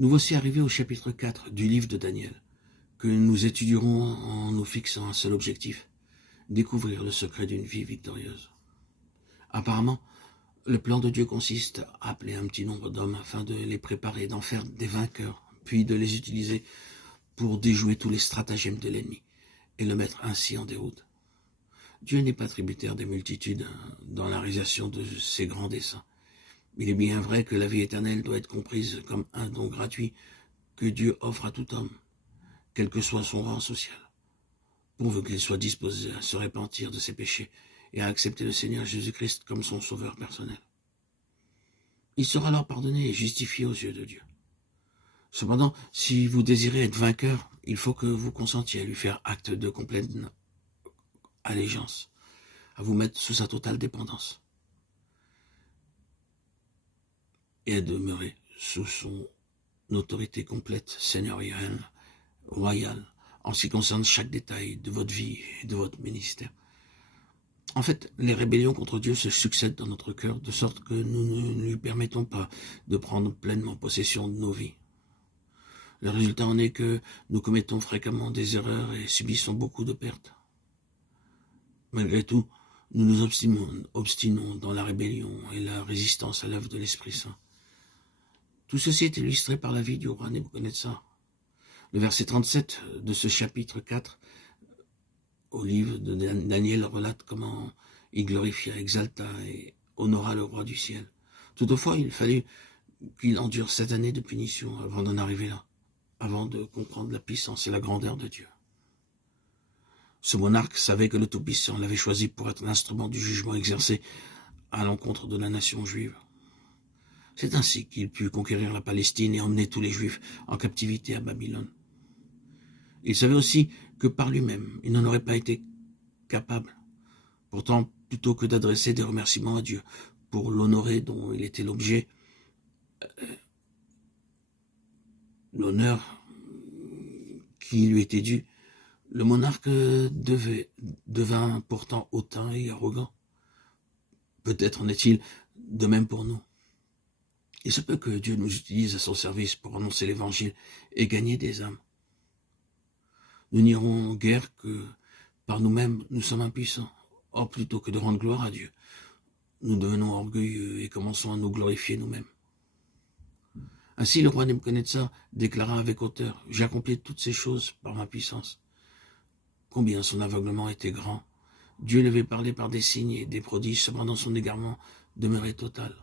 Nous voici arrivés au chapitre 4 du livre de Daniel, que nous étudierons en nous fixant un seul objectif, découvrir le secret d'une vie victorieuse. Apparemment, le plan de Dieu consiste à appeler un petit nombre d'hommes afin de les préparer, d'en faire des vainqueurs, puis de les utiliser pour déjouer tous les stratagèmes de l'ennemi et le mettre ainsi en déroute. Dieu n'est pas tributaire des multitudes dans la réalisation de ses grands desseins. Il est bien vrai que la vie éternelle doit être comprise comme un don gratuit que Dieu offre à tout homme, quel que soit son rang social, pourvu qu'il soit disposé à se repentir de ses péchés et à accepter le Seigneur Jésus-Christ comme son sauveur personnel. Il sera alors pardonné et justifié aux yeux de Dieu. Cependant, si vous désirez être vainqueur, il faut que vous consentiez à lui faire acte de complète allégeance, à vous mettre sous sa totale dépendance et à demeurer sous son autorité complète, seigneuriale, royale, en ce qui concerne chaque détail de votre vie et de votre ministère. En fait, les rébellions contre Dieu se succèdent dans notre cœur, de sorte que nous ne lui permettons pas de prendre pleinement possession de nos vies. Le résultat en est que nous commettons fréquemment des erreurs et subissons beaucoup de pertes. Malgré tout, nous nous obstinons dans la rébellion et la résistance à l'œuvre de l'Esprit Saint. Tout ceci est illustré par la vie du roi Nebuchadnezzar. Le verset 37 de ce chapitre 4 au livre de Daniel relate comment il glorifia, exalta et honora le roi du ciel. Toutefois, il fallut qu'il endure 7 années de punition avant d'en arriver là, avant de comprendre la puissance et la grandeur de Dieu. Ce monarque savait que le Tout-Puissant l'avait choisi pour être l'instrument du jugement exercé à l'encontre de la nation juive. C'est ainsi qu'il put conquérir la Palestine et emmener tous les Juifs en captivité à Babylone. Il savait aussi que par lui-même, il n'en aurait pas été capable. Pourtant, plutôt que d'adresser des remerciements à Dieu pour l'honorer dont il était l'objet, l'honneur qui lui était dû, le monarque devint pourtant hautain et arrogant. Peut-être en est-il de même pour nous. Il se peut que Dieu nous utilise à son service pour annoncer l'Évangile et gagner des âmes. Nous n'irons guère que par nous-mêmes, nous sommes impuissants. Or, plutôt que de rendre gloire à Dieu, nous devenons orgueilleux et commençons à nous glorifier nous-mêmes. Ainsi, le roi Nebuchadnezzar déclara avec hauteur, « J'ai accompli toutes ces choses par ma puissance. » Combien son aveuglement était grand. Dieu lui avait parlé par des signes et des prodiges, cependant son égarement demeurait total.